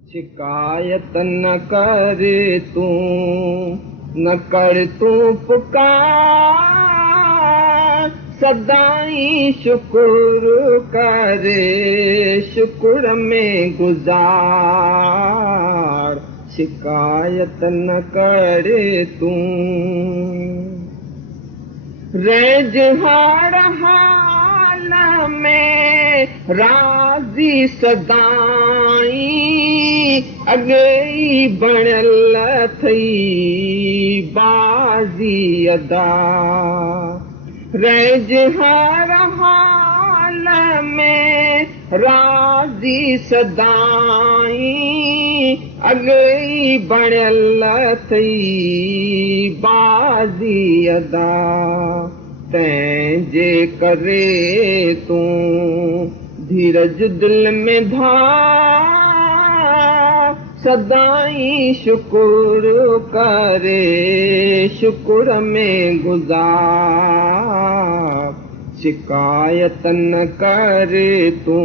शिकायत न कर तू, न कर तू पुकार, सदाई शुक्र करे, शुक्र में गुजार। शिकायत न कर तू, रज हर हाल में राज़ी सदाई, अगे बनल थई बाज़ी अदा। रज हर हाल में राज़ी सदाई, अगे बनल थई बाज़ी अदा। तंहिंजे करे तूं धीरज दिल में धार, सदाई शुक्र करे, शुक्र में गुजार। शिकायत न कर तू,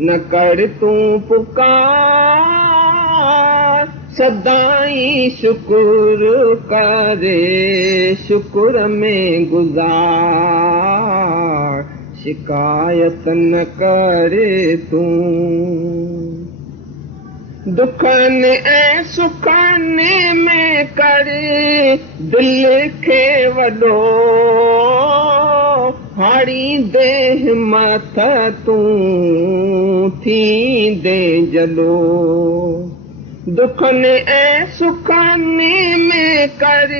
न कर तू पुकार, सदाई शुक्र करे, शुक्र में गुजार। शिकायत न कर तू, दुखन ऐं सुखन में कर दिल खे वॾो, हारी दे हिम्मत तूं थींदे जॾो। दुखन ऐं सुखन में कर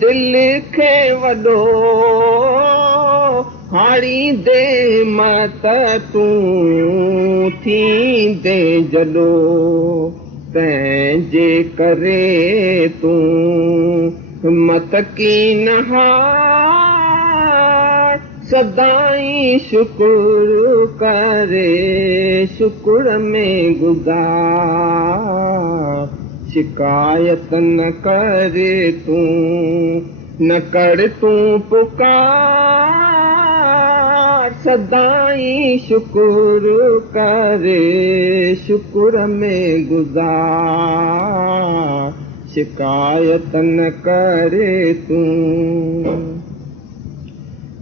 दिल खे वॾो, हारी दे हिम्मत तूं थींदे जॾो। तंहिंजे करे तूं हिम्मत की न हार, सदाई शुक्र करे, शुक्र में गुजार। शिकायत न कर तू, न कर तू पुकार, सदाई शुक्र करे, शुक्र में गुजार। शिकायत न कर तू,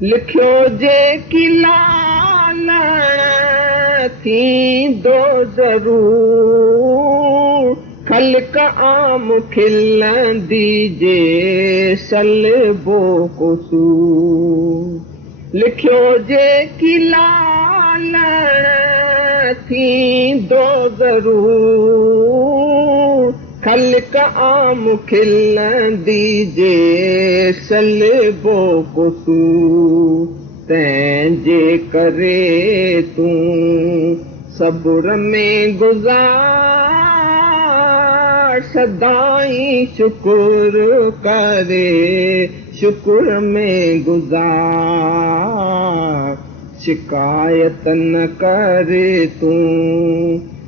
लिखियो जेकी लालण थींदो ज़रूर, ख़ल्क़ आम खिलंदी जे सलबो क़सूर। लिखियो जेकी लालण थींदो ज़रूर, ख़ल्क़ आम खिलंदी जे सलबो क़सूर। तंहिंजे करे तूं सब्र में गुज़ार, सदाई शुक्र करे, शुक्र में गुज़ार। शिकायत न कर तूं,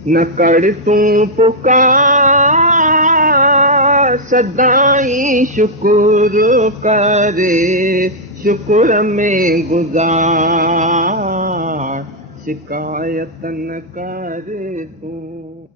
न कर तूं पुकार, सदाई शुक्र करे, शुक्र में गुज़ार। शिकायत न कर तूं।